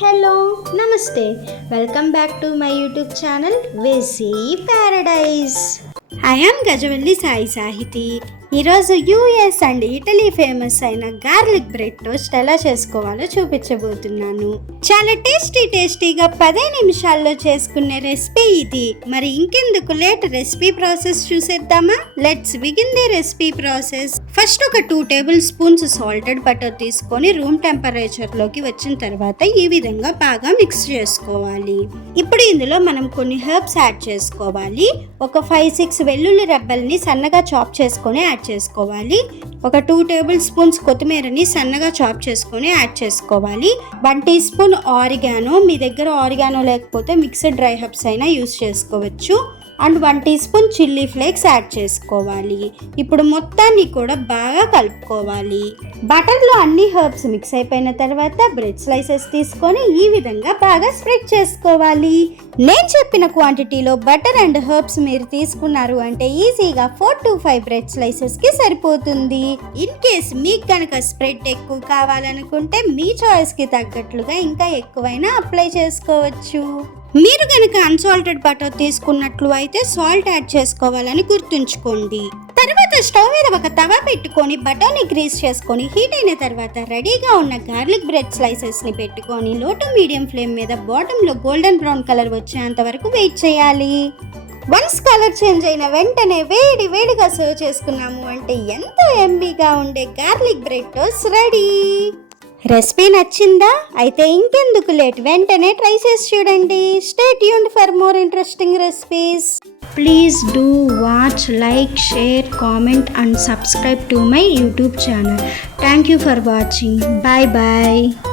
Hello namaste welcome back to my YouTube channel వెసీ paradise. I am Gajavalli Sai Sahiti. ఈరోజు US and Italy famous అయిన garlic bread toast ఎలా చేసుకోవాలో చూపించబోతున్నాను. చాలా టేస్టీగా 10 నిమిషాల్లో చేసుకునే రెసిపీ ఇది. మరి ఇంకెందుకు లేట్, రెసిపీ ప్రాసెస్ చూసేద్దామా? Let's begin the recipe process. First ఒక 2 టేబుల్ స్పూన్స్ సాల్టెడ్ బటర్ తీసుకొని రూమ్ టెంపరేచర్ లోకి వచ్చిన తర్వాత ఈ విధంగా బాగా మిక్స్ చేసుకోవాలి. ఇప్పుడు ఇందులో మనం కొన్ని హెర్బ్స్ యాడ్ చేసుకోవాలి. ఒక 5-6 వెల్లుల్లి రెబ్బల్ని సన్నగా చాప్ చేసుకొని యాడ్ చేసుకోవాలి. ఒక 2 టేబుల్ స్పూన్స్ కొత్తిమీరని సన్నగా చాప్ చేసుకొని యాడ్ చేసుకోవాలి. 1 టీ స్పూన్ ఆరిగానో, మీ దగ్గర ఆరిగానో లేకపోతే మిక్స్డ్ డ్రై హెర్బ్స్ అయినా యూస్ చేసుకోవచ్చు. And 1 teaspoon chilli flakes add చేసుకోవాలి. ఇప్పుడు మొత్తాన్ని కూడా బాగా కలుపుకోవాలి. బటర్లో అన్ని హెర్బ్స్ మిక్స్ అయిపోయిన తర్వాత బ్రెడ్ స్లైసెస్ తీసుకొని ఈ విధంగా బాగా స్ప్రెడ్ చేసుకోవాలి. నేను చెప్పిన క్వాంటిటీలో బటర్ అండ్ హెర్బ్స్ మీరు తీసుకున్నారు అంటే ఈజీగా 4 to 5 బ్రెడ్ స్లైసెస్కి సరిపోతుంది. ఇన్ కేస్ మీకు కనుక స్ప్రెడ్ ఎక్కువ కావాలనుకుంటే మీ చాయిస్కి తగ్గట్లుగా ఇంకా ఎక్కువైనా అప్లై చేసుకోవచ్చు. మీరు కనుక అన్సాల్టెడ్ బటర్ తీసుకున్నట్లు అయితే సాల్ట్ యాడ్ చేసుకోవాలని గుర్తుంచుకోండి. తర్వాత స్టవ్ మీద ఒక తవా పెట్టుకొని బటర్ని గ్రీస్ చేసుకొని హీట్ అయిన తర్వాత రెడీగా ఉన్న గార్లిక్ బ్రెడ్ స్లైసెస్ ని పెట్టుకొని లో టు మీడియం ఫ్లేమ్ మీద బాటమ్ లో గోల్డెన్ బ్రౌన్ కలర్ వచ్చేంత వరకు వెయిట్ చేయాలి. వన్స్ కలర్ చేంజ్ అయిన వెంటనే వేడిగా సర్వ్ చేసుకున్నాము అంటే ఎంతో యమ్మీగా ఉండే garlic bread toast ready. Recipe నచ్చిందా? అయితే ఇంకెందుకు లేట్, వెంటనే ట్రై చేసి చూడండి. Stay tuned for more interesting recipes. Please do watch, like, share, comment and subscribe to my YouTube channel. Thank you for watching. Bye bye.